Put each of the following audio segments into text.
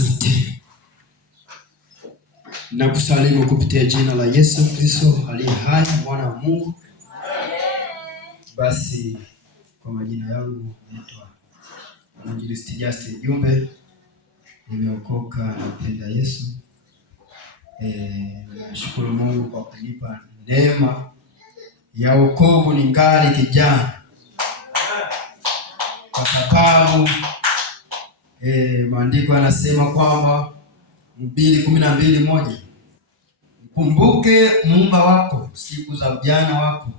Asante. Nakusalimu kupitia jina la Yesu Kristo aliye hai, mwana wa Mungu. Basi kwa majina yangu naitwa Mwinjilisti Justin Jumbe. Nimeokoka, nampenda Yesu. Nashukuru Mungu kwa kunipa neema ya wokovu ningali kijana. Kwa sababu maandiko yanasema kwamba Mhubiri 12:1, mkumbuke Muumba wako siku za ujana wako,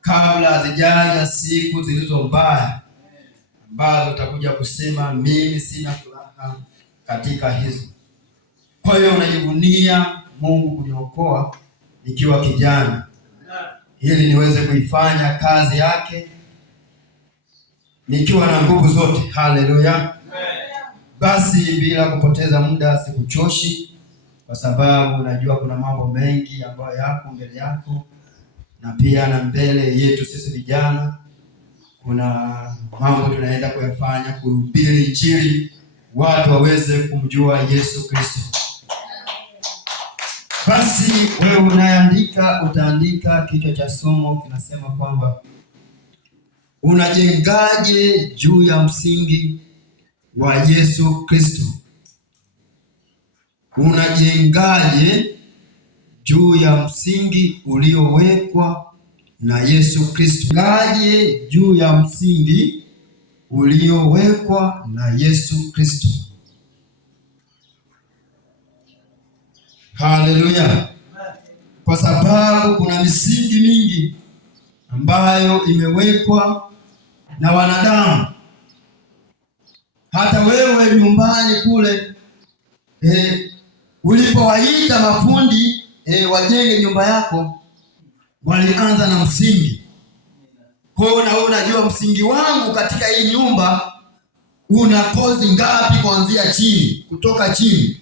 kabla hazijaja siku zilizo mbaya, ambazo utakuja kusema mimi sina furaha katika hizo. Kwa hiyo unajivunia Mungu kuniokoa nikiwa kijana, ili niweze kuifanya kazi yake nikiwa na nguvu zote. Haleluya. Basi bila kupoteza muda, sikuchoshi, kwa sababu najua kuna mambo mengi ambayo yako mbele yako na pia na mbele yetu sisi vijana. Kuna mambo tunaenda kuyafanya, kuhubiri Injili, watu waweze kumjua Yesu Kristo. Basi wewe unaandika, utaandika kichwa cha somo kinasema kwamba unajengaje juu ya msingi wa Yesu Kristo. Unajengaje juu ya msingi uliowekwa na Yesu Kristo. Unajengaje juu ya msingi uliowekwa na Yesu Kristo. Haleluya. Kwa sababu kuna misingi mingi ambayo imewekwa na wanadamu. Hata wewe nyumbani kule ulipowaita mafundi wajenge nyumba yako, walianza na msingi. Kwa hiyo na wewe unajua msingi wangu katika hii nyumba una kozi ngapi kuanzia chini, kutoka chini.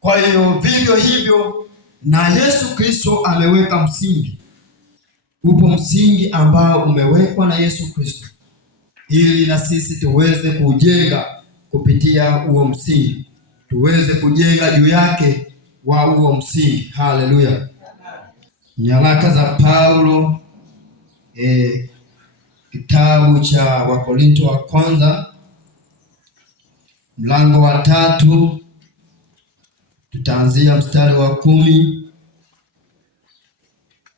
Kwa hiyo vivyo hivyo na Yesu Kristo ameweka msingi. Upo msingi ambao umewekwa na Yesu Kristo, ili na sisi tuweze kujenga kupitia huo msingi, tuweze kujenga juu yake wa huo msingi. Haleluya. Nyaraka za Paulo, kitabu cha Wakorinto wa kwanza mlango wa 3, tutaanzia mstari wa 10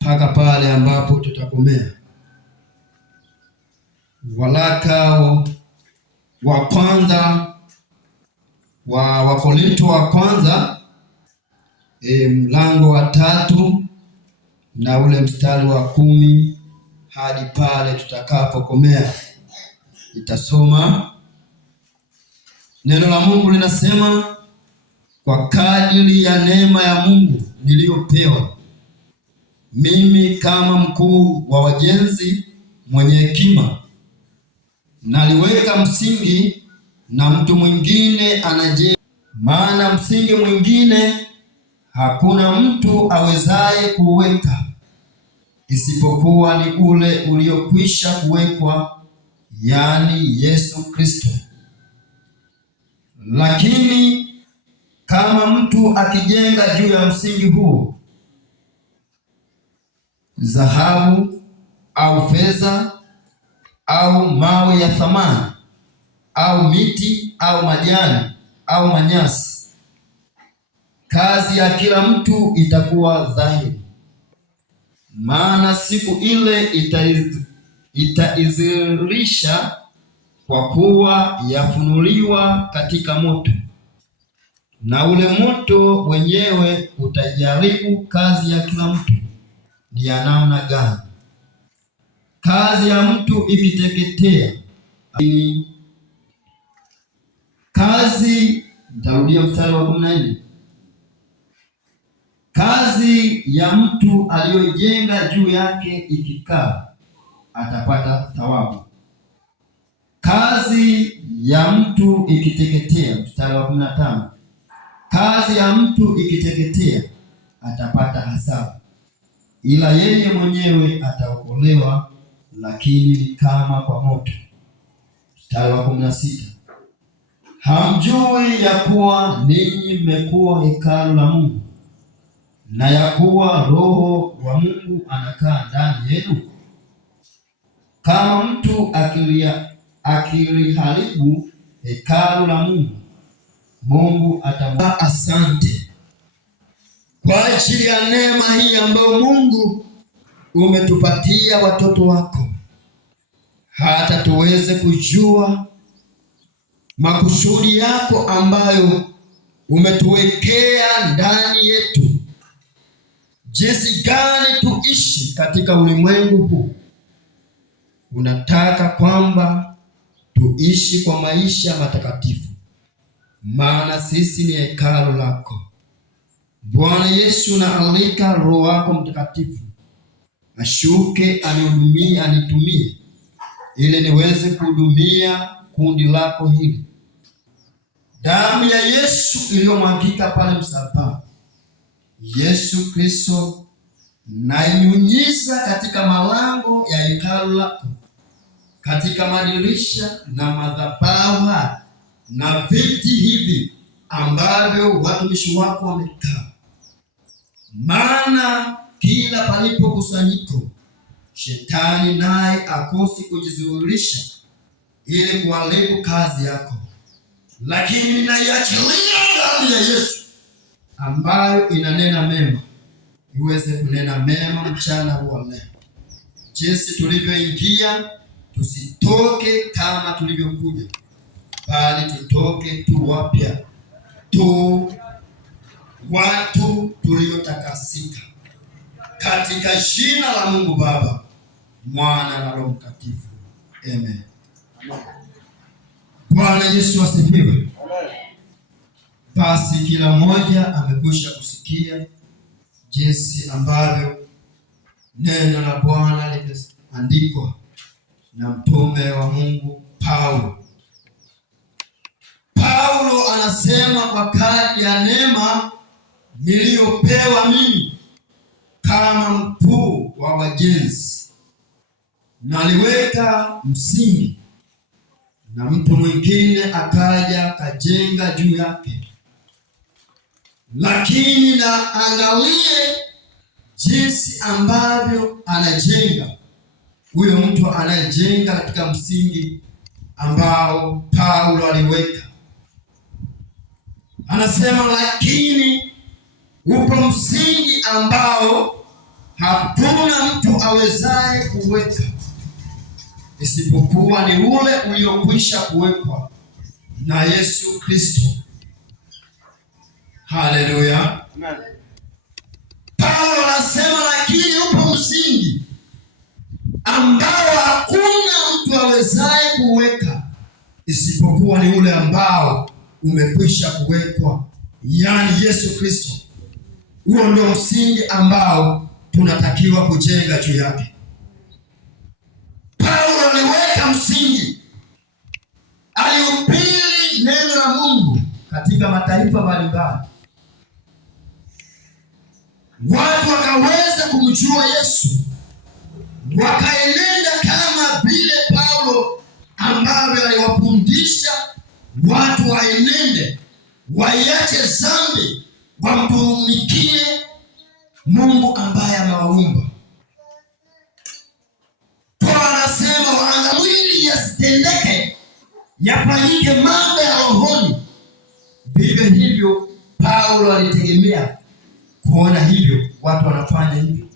mpaka pale ambapo tutakomea. Waraka wa kwanza wa Wakorinto wa kwanza mlango wa 3 na ule mstari wa 10 hadi pale tutakapokomea. Itasoma neno la Mungu linasema, kwa kadiri ya neema ya Mungu niliyopewa mimi kama mkuu wa wajenzi mwenye hekima, naliweka msingi na mtu mwingine anajenga. Maana msingi mwingine hakuna mtu awezaye kuweka isipokuwa ni ule uliokwisha kuwekwa, yaani Yesu Kristo. Lakini kama mtu akijenga juu ya msingi huu dhahabu au fedha au mawe ya thamani au miti au majani au manyasi, kazi ya kila mtu itakuwa dhahiri, maana siku ile itaidhihirisha, kwa kuwa yafunuliwa katika moto, na ule moto wenyewe utajaribu kazi ya kila mtu ni ya namna gani. Kazi ya mtu ikiteketea, nitarudia mstari wa 14, kazi ya mtu aliyojenga juu yake ikikaa, atapata thawabu. Kazi ya mtu ikiteketea, mstari wa 15, kazi ya mtu ikiteketea atapata hasara, ila yeye mwenyewe ataokolewa, lakini kama kwa moto. Mstari wa 16, Hamjui ya kuwa ninyi mmekuwa hekalu la Mungu, na ya kuwa Roho wa Mungu anakaa ndani yenu? Kama mtu akiliharibu hekalu la Mungu, Mungu atamwambia asante kwa ajili ya neema hii ambayo Mungu umetupatia watoto wako, hata tuweze kujua makusudi yako ambayo umetuwekea ndani yetu, jinsi gani tuishi katika ulimwengu huu. Unataka kwamba tuishi kwa maisha matakatifu, maana sisi ni hekalu lako. Bwana Yesu, naalika Roho wako Mtakatifu ashuke, anihudumie, anitumie ili niweze kuhudumia kundi lako hili. Damu ya Yesu iliyomwagika pale msalabani, Yesu Kristo, nainyunyiza katika malango ya hekalu lako, katika madirisha na madhabahu na viti hivi ambavyo watumishi wako wamekaa. Maana kila palipo kusanyiko, Shetani naye akosi kujizuilisha ili kuharibu kazi yako. Lakini ninaiachilia damu ya Yesu ambayo inanena mema, iweze kunena mema mchana huu leo. Jinsi tulivyoingia, tusitoke kama tulivyokuja, bali tutoke tu wapya, tu watu tuliotakasika, katika jina la Mungu Baba, Mwana na Roho Mtakatifu. Amen. Bwana Yesu asifiwe. Basi kila mmoja amekwisha kusikia jinsi ambavyo neno la Bwana limeandikwa na mtume wa Mungu Paulo. Paulo anasema, kwa kadri ya neema niliyopewa mimi kama mkuu wa wajenzi, naliweka msingi na mtu mwingine akaja kajenga juu yake. Lakini na angalie jinsi ambavyo anajenga huyo mtu anayejenga katika msingi ambao Paulo aliweka. Anasema, lakini upo msingi ambao hakuna mtu awezaye kuweka isipokuwa ni ule uliokwisha kuwekwa na Yesu Kristo. Haleluya. Paulo anasema, lakini upo msingi ambao hakuna mtu awezaye kuweka isipokuwa ni ule ambao umekwisha kuwekwa, yaani Yesu Kristo. Huo ndio msingi ambao tunatakiwa kujenga juu yake. Paulo aliweka msingi, alihubiri neno la Mungu katika mataifa mbalimbali, watu wakaweza kumjua Yesu, wakaenenda kama vile Paulo ambavyo aliwafundisha watu waenende, waiache dhambi, wamtumikie Mungu ambaye amewaumba. Kwa anasema, wala mwili yasitendeke, yafanyike mambo ya rohoni. Vivyo hivyo Paulo alitegemea kuona hivyo watu wanafanya hivyo.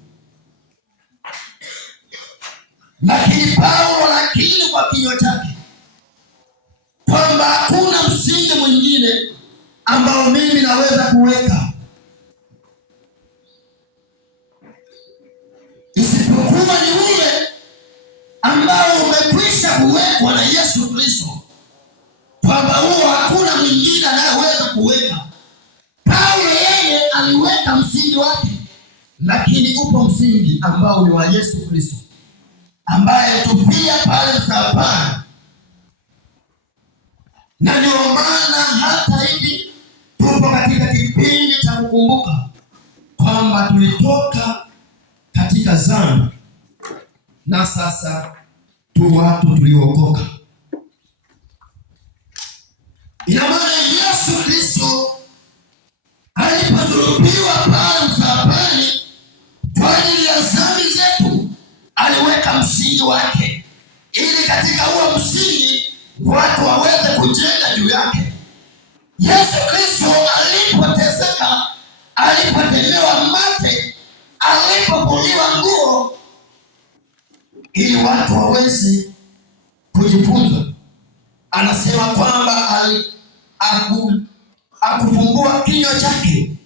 Lakini Paulo lakini kwa kinywa chake kwamba hakuna msingi mwingine ambao mimi naweza kuweka isipokuwa ni ule ambao umekwisha kuwekwa na Yesu Kristo, kwamba huo hakuna mwingine anayeweza kuweka. Paulo yeye aliweka msingi wake, lakini upo msingi ambao ni wa Yesu Kristo, ambaye tupia pale msalabani. Na ndio maana hata hivi tupo katika kipindi cha kukumbuka kwamba tulitoka katika dhambi na sasa tu watu tuliokoka. Ina maana Yesu Kristo aliposulubiwa pale msalabani kwa ajili ya dhambi zetu, aliweka msingi wake, ili katika huo msingi watu waweze kujenga juu yake. Yesu Kristo alipoteseka, alipotemewa mate, alipovuliwa nguo, ili watu waweze kujifunza, anasema kwamba akufungua kinywa chake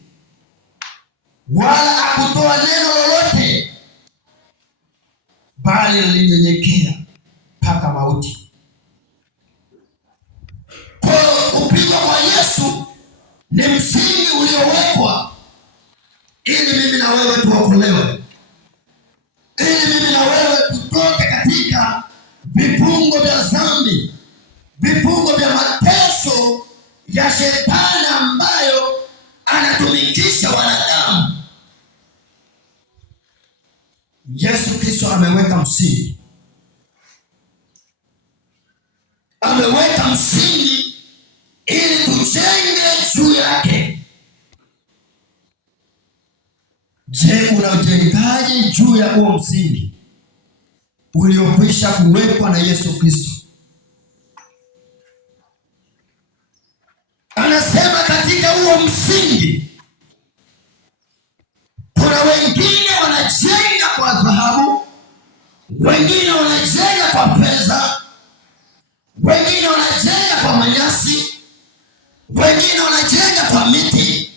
wala akutoa neno lolote, bali alinyenyekea mpaka mauti. Kwa kupigwa kwa Yesu ni msingi uliowekwa ili mimi na wewe tuokolewe, ili mimi na wewe tutoke katika vifungo vya dhambi, vifungo vya mateso ya shetani ambayo anatumikisha wanadamu. Yesu Kristo ameweka msingi, ameweka msingi ili tujenge juu yake. Je, unajengaje juu ya huo msingi uliokwisha kuwekwa na Yesu Kristo? Anasema katika huo msingi, kuna wengine wanajenga kwa dhahabu, wengine wanajenga kwa fedha, wengine wanajenga kwa manyasi, wengine wanajenga kwa miti,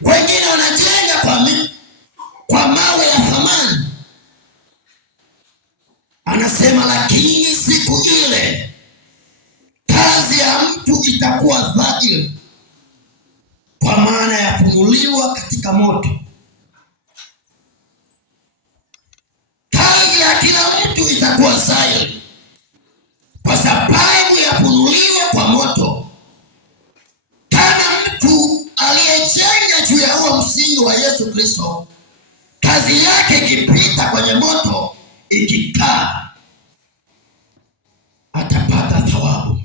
wengine wanajenga kwa mawe ya thamani. Anasema lakini siku ile kazi ya mtu itakuwa dhahiri, kwa maana ya kufunuliwa katika moto. Kazi ya kila mtu itakuwa dhahiri kwa sababu ya kufunuliwa kwa moto. Kama mtu aliyejenga juu ya huo msingi wa Yesu Kristo, kazi yake ikipita kwenye moto, ikikaa, atapata thawabu.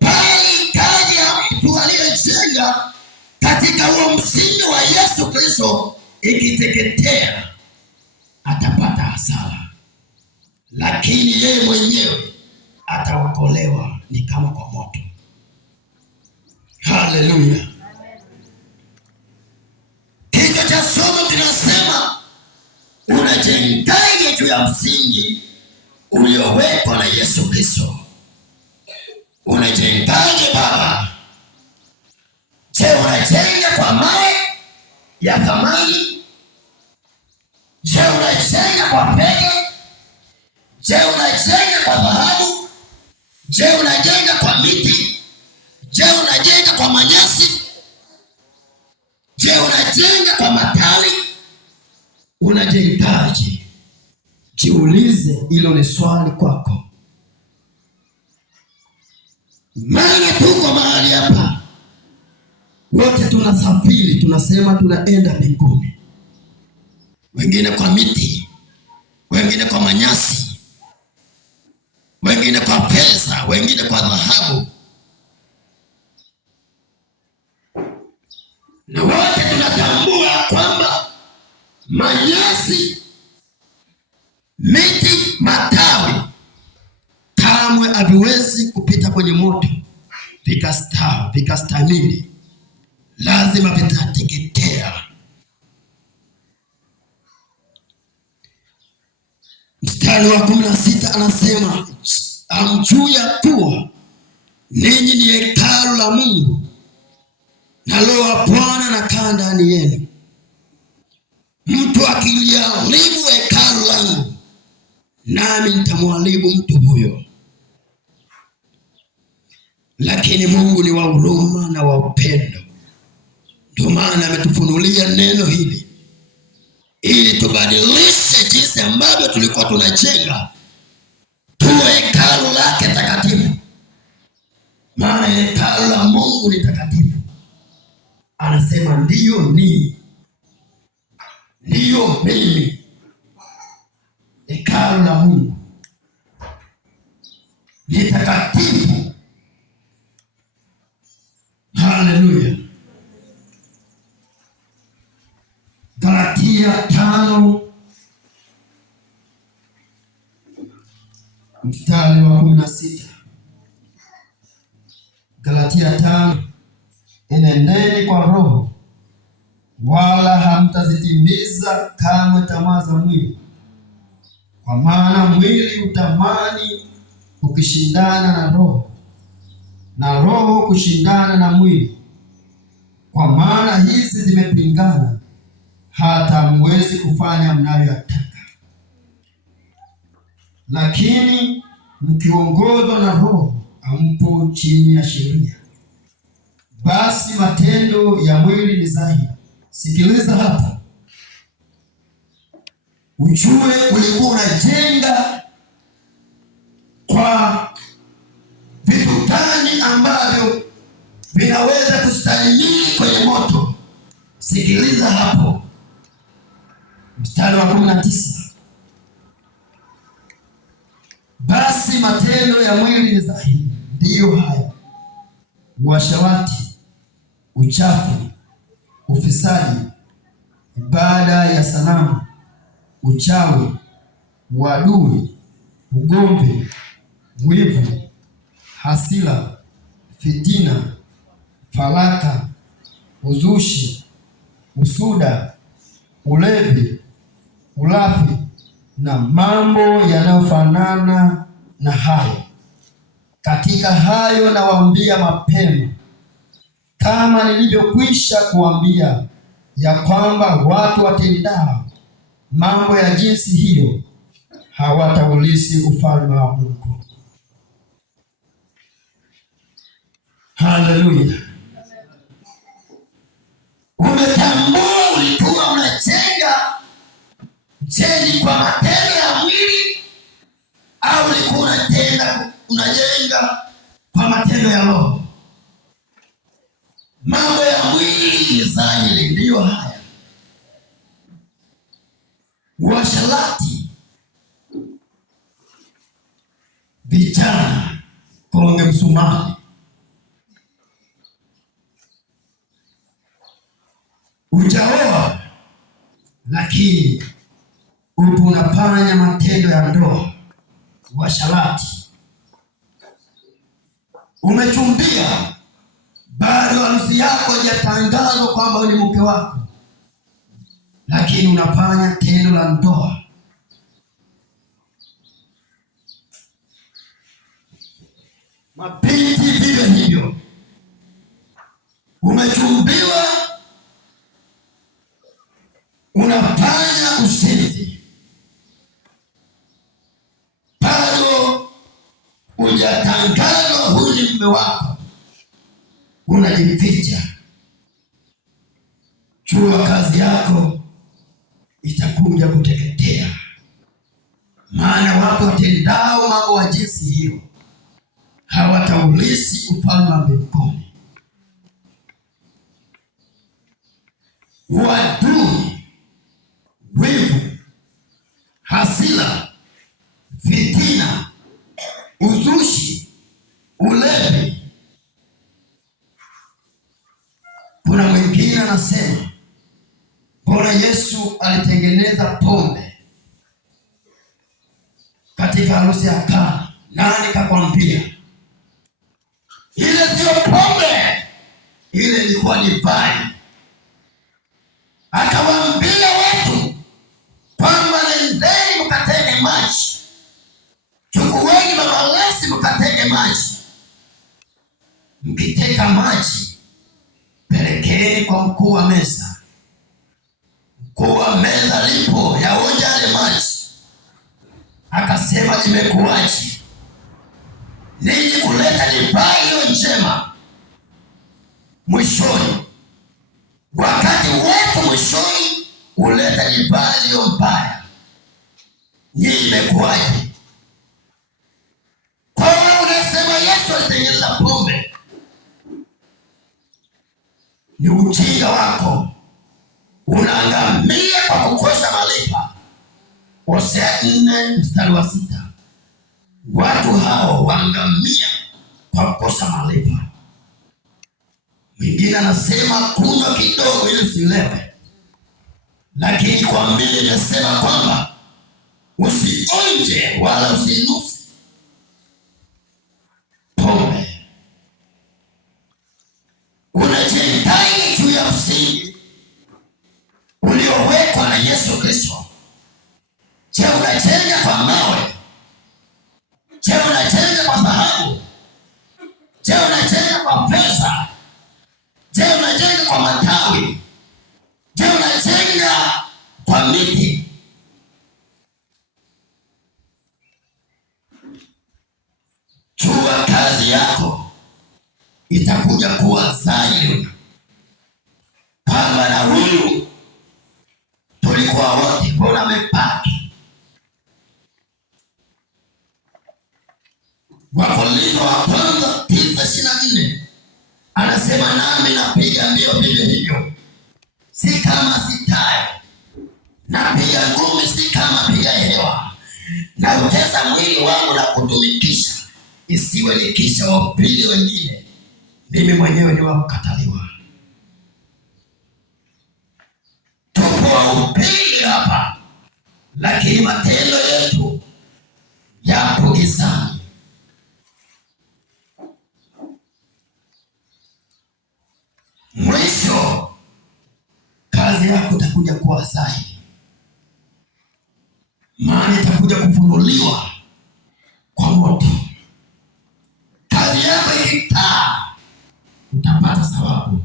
Bali kazi ya mtu aliyejenga katika huo msingi wa Yesu Kristo ikiteketea, atapata hasara, lakini yeye mwenyewe ataokolewa ni kama kwa moto. Haleluya! Kichwa cha somo kinasema unajengaje juu ya msingi uliowekwa na Yesu Kristo? Unajengaje baba? Je, unajenga kwa mawe ya thamani? Je, unajenga kwa pege? Je, unajenga kwa dhahabu? Je, unajenga kwa miti? Je, unajenga kwa manyasi? Je, unajenga kwa matali? Unajengaje? Jiulize, hilo ni swali kwako. Maana tuko mahali hapa, wote tunasafiri, tunasema tunaenda mbinguni. Wengine kwa miti, wengine kwa manyasi, wengine kwa pesa, wengine kwa dhahabu, na wote tunatambua kwamba manyasi, miti, matawi kamwe haviwezi kupita kwenye moto vikastamili, lazima vitateketea. Mstari wa 16 anasema, hamjui ya kuwa ninyi ni hekalu la Mungu na Roho wa Bwana anakaa ndani yenu? Mtu akiliharibu hekalu langu, nami nitamharibu mtu huyo. Lakini Mungu ni wa huruma na wa upendo, ndio maana ametufunulia neno hili ili tubadilishe jinsi ambavyo tulikuwa tunajenga, tuwe hekalu lake takatifu. Maana hekalu la Mungu ni takatifu. Anasema ndiyo mimi hekalu la Mungu ni takatifu. Haleluya. Galatia 5 mstari wa 16. Galatia 5, enendeni kwa Roho, wala hamtazitimiza kamwe tamaa za mwili, kwa maana mwili utamani ukishindana na Roho, na Roho kushindana na mwili, kwa maana hizi zimepingana, hata hamwezi kufanya mnayoyataka. Lakini mkiongozwa na Roho, hampo chini ya sheria. Basi matendo ya mwili ni dhahiri. Sikiliza hapa, ujue ulikuwa unajenga kwa vitu gani ambavyo vinaweza kustahimili kwenye moto. Sikiliza hapo, mstari wa 19. Basi matendo ya mwili ni dhahiri, ndiyo haya: uasherati, uchafu, ufisadi, ibada ya sanamu, uchawi, uadui, ugomvi, wivu, hasira, fitina, faraka, uzushi, usuda, ulevi, ulafi na mambo yanayofanana na hayo. Katika hayo nawaambia mapema, kama nilivyokwisha kuambia, ya kwamba watu watendao mambo ya jinsi hiyo hawataurithi ufalme wa Mungu. Haleluya. Umetambua ulikuwa unajenga jeni kwa matendo ya mwili, au ulikuwa unajenga kwa matendo ya Roho? Mambo ya mwili ni dhahiri, ndiyo haya: uasherati, vijana konge msumari, ujaoa lakini upo unafanya matendo ya ndoa, uasherati. Umechumbia, bado harusi yako haijatangazwa kwamba ni mke wako, lakini unafanya tendo la ndoa. Mabinti vivyo hivyo, umechumbiwa, unafanya uzinzi, bado hujatangazwa huyu ni mume wako, unajificha. Jua kazi yako itakuja kuteketea, maana watu watendao mambo wa jinsi hiyo hawataurithi ufalme wa mbinguni. Uadui, wivu, hasira, fitina, uzushi, ulevi. Kuna mwingine anasema, mbona Yesu alitengeneza pombe katika harusi ya Kana? Nani kakwambia? Ile sio pombe, ile ilikuwa divai. Akawaambia watu kwamba nendeni mkatege maji, chukueni mabalasi mkatege maji. Mkiteka maji, pelekeni kwa mkuu wa meza. Mkuu wa meza lipo yaonja yale maji, akasema, imekuwaje ninyi kuleta divai iliyo njema mwishoni, wakati wote mwishoni uleta divai iliyo mbaya? Nyinyi imekuwaje? Kwa hiyo unasema Yesu alitengeneza pombe, ni ujinga wako, unaangamia kwa kukosa malipa. Hosea 4 mstari wa 6. Watu hao waangamia kwa kukosa maarifa. Mwingine anasema kunywa kidogo ili usilewe, lakini kwa Biblia inasema kwamba usionje wala usinusi pombe. Unajenga juu ya msingi uliowekwa na Yesu Kristo. Je, unajenga kwa mawe? Je, unajenga kwa dhahabu? Je, unajenga kwa pesa? Je, unajenga kwa matawi? Je, unajenga kwa miti? Jua kazi yako itakuja kuwa zaidi. Kama na huyu tulikuwa wote, mbona amepaki? Wakorintho wa kwanza 9:24 anasema, nami napiga mbio vivyo hivyo, si kama sitaye, napiga ngumi si kama piga hewa, na utesa mwili wangu na kutumikisha, isiwe nikisha wahubiri wengine, mimi mwenyewe ni wa kukataliwa. Tupo wahubiri hapa, lakini matendo yetu yapo gizani. Mwisho kazi yako itakuja kuwa zaidi, maana itakuja kufunuliwa kwa moto. Kazi yako ikitaa, utapata thawabu;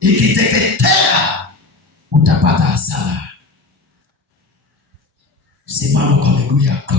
ikiteketea, utapata hasara. Simama kwa miguu yako.